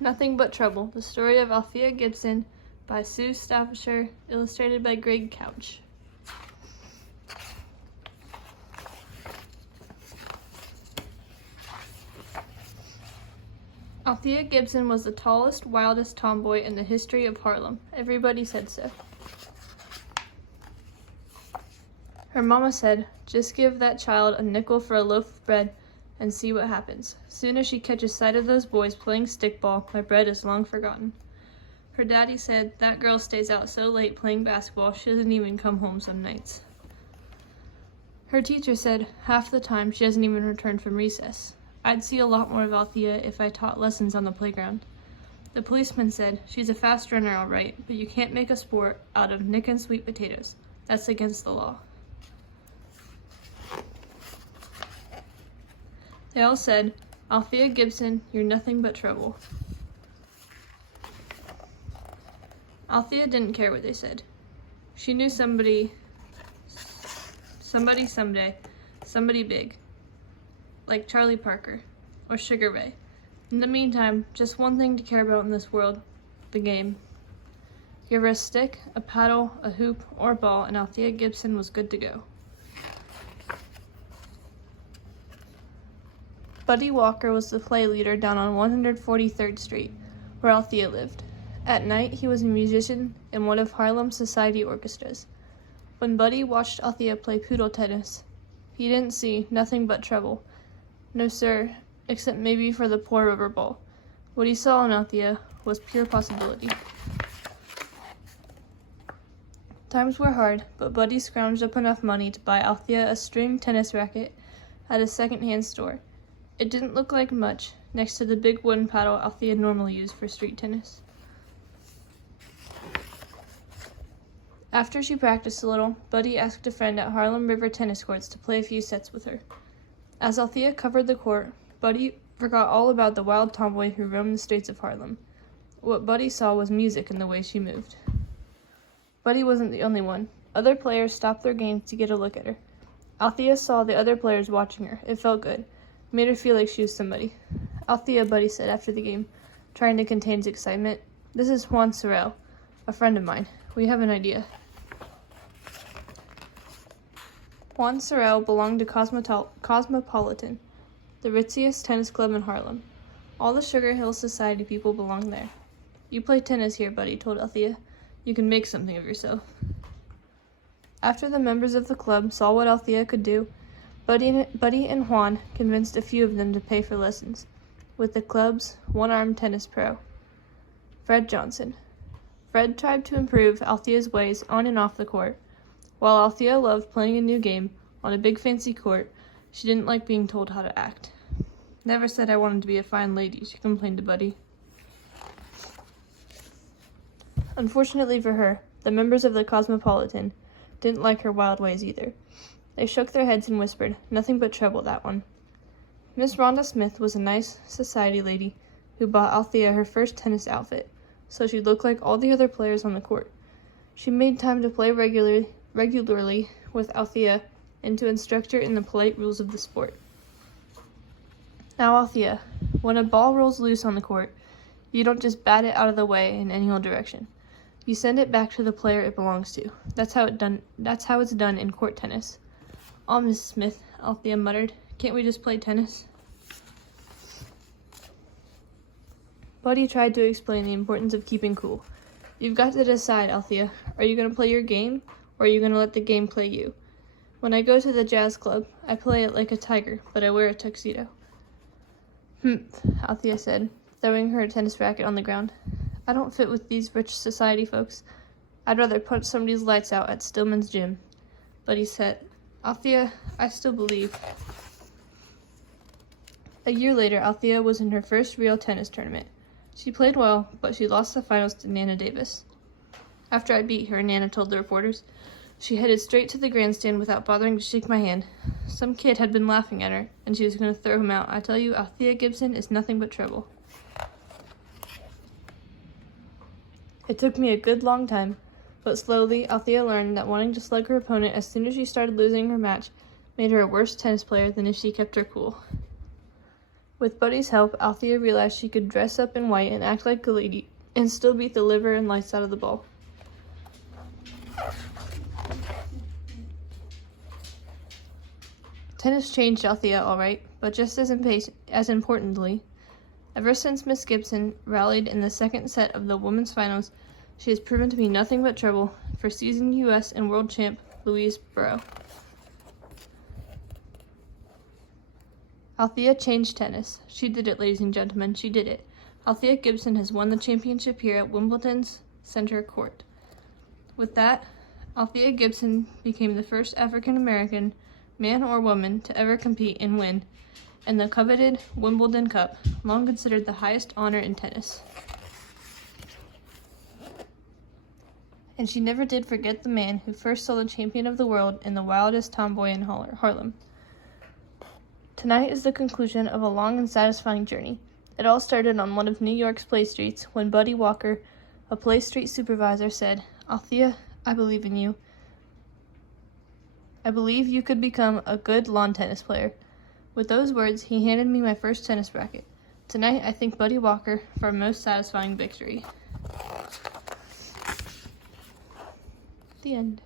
Nothing But Trouble, the story of Althea Gibson by Sue Staffordshire, illustrated by Greg Couch. Althea Gibson was the tallest, wildest tomboy in the history of Harlem. Everybody said so. Her mama said, "Just give that child a nickel for a loaf of bread and see what happens. Soon as she catches sight of those boys playing stickball, my bread is long forgotten." Her daddy said, "That girl stays out so late playing basketball, she doesn't even come home some nights." Her teacher said, "Half the time she doesn't even return from recess. I'd see a lot more of Althea if I taught lessons on the playground." The policeman said, "She's a fast runner all right, but you can't make a sport out of nicking sweet potatoes. That's against the law." They all said, "Althea Gibson, you're nothing but trouble." Althea didn't care what they said. She knew somebody someday, somebody big, like Charlie Parker or Sugar Ray. In the meantime, just one thing to care about in this world, the game. Give her a stick, a paddle, a hoop, or a ball, and Althea Gibson was good to go. Buddy Walker was the play leader down on 143rd Street, where Althea lived. At night, he was a musician in one of Harlem's society orchestras. When Buddy watched Althea play poodle tennis, he didn't see nothing but trouble. No, sir, except maybe for the poor river ball. What he saw in Althea was pure possibility. Times were hard, but Buddy scrounged up enough money to buy Althea a string tennis racket at a second-hand store. It didn't look like much next to the big wooden paddle Althea normally used for street tennis. After she practiced a little, Buddy asked a friend at Harlem River tennis courts to play a few sets with her. As Althea covered the court, Buddy forgot all about the wild tomboy who roamed the streets of Harlem. What Buddy saw was music in the way she moved. Buddy wasn't the only one. Other players stopped their games to get a look at her. Althea saw the other players watching her. It felt good. It made her feel like she was somebody. "Althea," Buddy said after the game, trying to contain his excitement, "this is Juan Sorrell, a friend of mine. We have an idea." Juan Sorrell belonged to Cosmopolitan, the ritziest tennis club in Harlem. All the Sugar Hill Society people belonged there. "You play tennis here," Buddy told Althea. "You can make something of yourself." After the members of the club saw what Althea could do, Buddy and Juan convinced a few of them to pay for lessons, with the club's one-armed tennis pro, Fred Johnson. Fred tried to improve Althea's ways on and off the court. While Althea loved playing a new game on a big fancy court, she didn't like being told how to act. "Never said I wanted to be a fine lady," she complained to Buddy. Unfortunately for her, the members of the Cosmopolitan didn't like her wild ways either. They shook their heads and whispered, "Nothing but trouble, that one." Miss Rhonda Smith was a nice society lady who bought Althea her first tennis outfit, so she'd look like all the other players on the court. She made time to play regularly with Althea and to instruct her in the polite rules of the sport. "Now, Althea, when a ball rolls loose on the court, you don't just bat it out of the way in any old direction. You send it back to the player it belongs to. That's how it's done in court tennis." "Oh, Miss Smith," Althea muttered, "can't we just play tennis?" Buddy tried to explain the importance of keeping cool. "You've got to decide, Althea. Are you going to play your game, or are you going to let the game play you? When I go to the jazz club, I play it like a tiger, but I wear a tuxedo." "Humph," Althea said, throwing her tennis racket on the ground. "I don't fit with these rich society folks. I'd rather punch somebody's lights out at Stillman's gym." Buddy said, "Althea, I still believe." A year later, Althea was in her first real tennis tournament. She played well, but she lost the finals to Nana Davis. "After I beat her," Nana told the reporters, "she headed straight to the grandstand without bothering to shake my hand. Some kid had been laughing at her, and she was going to throw him out. I tell you, Althea Gibson is nothing but trouble." It took me a good long time, but slowly Althea learned that wanting to slug her opponent as soon as she started losing her match made her a worse tennis player than if she kept her cool. With Buddy's help, Althea realized she could dress up in white and act like a lady and still beat the liver and lights out of the ball. Tennis changed Althea, all right, but just as importantly, ever since Miss Gibson rallied in the second set of the women's finals, she has proven to be nothing but trouble for seasoned U.S. and world champ Louise Burrow. Althea changed tennis. She did it, ladies and gentlemen. She did it. Althea Gibson has won the championship here at Wimbledon's Center Court. With that, Althea Gibson became the first African American, man or woman, to ever compete and win in the coveted Wimbledon Cup, long considered the highest honor in tennis. And she never did forget the man who first saw the champion of the world in the wildest tomboy in Harlem. Tonight is the conclusion of a long and satisfying journey. It all started on one of New York's play streets when Buddy Walker, a play street supervisor, said, "Althea, I believe in you. I believe you could become a good lawn tennis player." With those words, he handed me my first tennis racket. Tonight, I thank Buddy Walker for our most satisfying victory. The end.